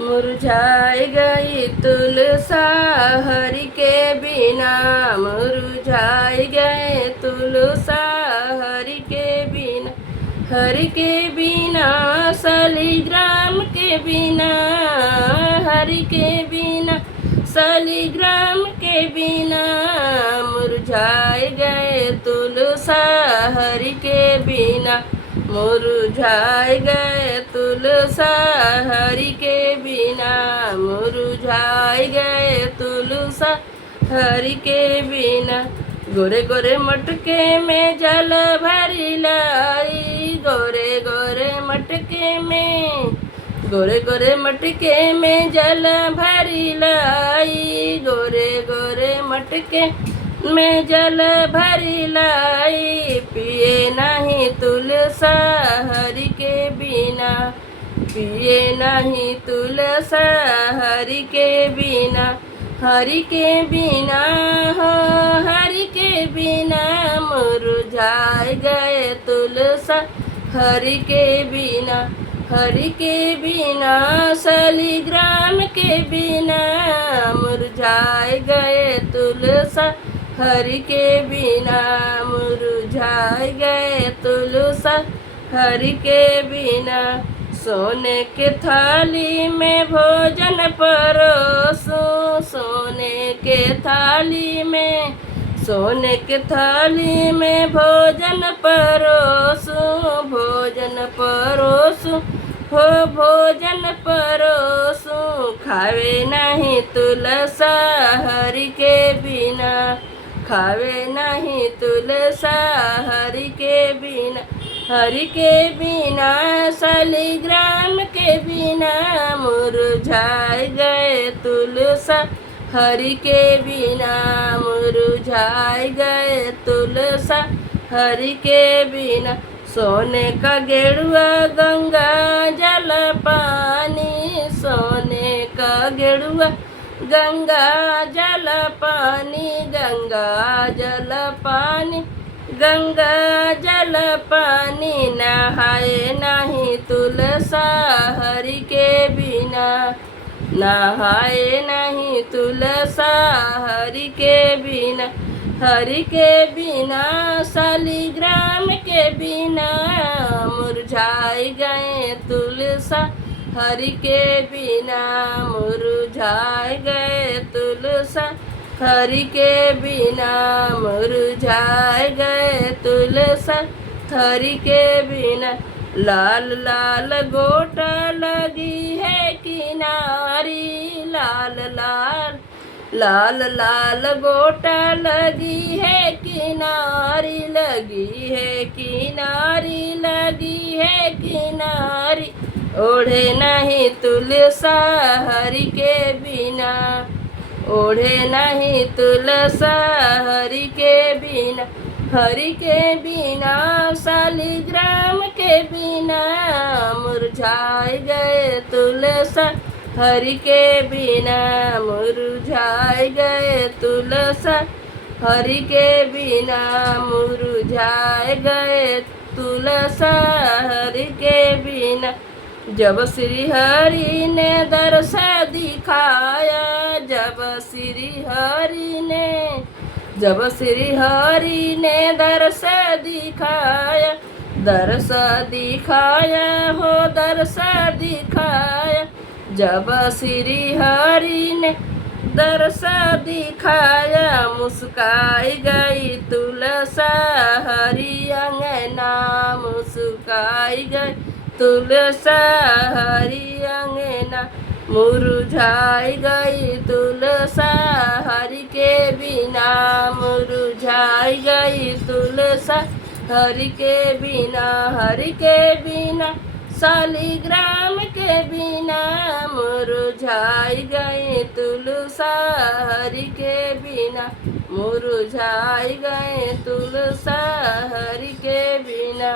मुरझाई गई तुलसा हरि के बिना। मुरझाई गए तुलसा हरि के बिना। हरि के बिना शालिग्राम के बिना। हरि के बिना शालिग्राम के बिना। मुरझाई गए तुलसा हरि के बिना। मुरझाई गए तुलसा हरि के बिना। मुरझाई गए तुलसा हरि के बिना। गोरे गोरे मटके में जल भरी लाई। गोरे गोरे मटके में। गोरे गोरे मटके में जल भरी लाई। गोरे गोरे मटके में जल भरी लाई। पिए नहीं तुलसा हरि के बिना। पिए नहीं तुलसा हरि के बिना। हरि के बिना हो हरि के बिना। मुरझाए गए तुलसा हरि के बिना। हरि के बिना शालिग्राम के बिना। मुरझाए गए तुलसा हरि के बिना। मुरझाए गए तुलसा हरि के बिना। सोने के थाली में भोजन परोसो। सोने के थाली में। सोने के थाली में भोजन परोसो। भोजन परोसो हो भोजन परोसो। खावे नहीं तुलसा हरि के बिना। खावे नहीं तुलसा हरि के बिना। हरि के बिना शालिग्राम के बिना। मुरझाए गए तुलसा हरि के बिना। मुरझाए गए तुलसा हरि के बिना। सोने का गेरुआ गंगा जल पानी। सोने का गेरुआ गंगा जल पानी। गंगा जल पानी। गंगा जल पानी। नहाए नहीं तुलसा हरि के बिना। नहाए नहीं तुलसा हरि के बिना। हरि के बिना शालिग्राम के बिना। मुरझाए गए तुलसा हरि के बिना। मुरझाए गए तुलसा हरि के बिना। मुरझाए गए तुलसा हरि के बिना। लाल लाल गोटा लगी है किनारी। लाल लाल लाल लाल गोटा लगी है किनारी। लगी है किनारी। लगी है किनारी। ओढ़े नहीं तुलसा हरि के बिना। ओढ़े नहीं तुलसा हरि के बिना। हरि के बिना शालिग्राम के बिना। मुरझाए गए तुलसा हरि के बिना। मुरझाए गए तुलसा हरि के बिना। मुरझाए गए तुलसा हरि के बिना। जब श्री हरि ने दर्श दिखाया। जब श्री हरि ने। जब श्री हरि ने दर्श दिखाया। दर्श दिखाया हो दर्श दिखाया। जब श्री हरि ने दर्श दिखाया। मुस्काई गई तुलसा हरि अंगना। मुस्काई गई तुलसा हरि अंगना। मुरझाई गई तुलसा हरि के बिना। मुरझाई गई तुलसा हरि के बिना। हरि के बिना शालिग्राम के बिना। मुरझाई गई तुलसा हरि के बिना। मुरझाई गए तुलसा हरि के बिना।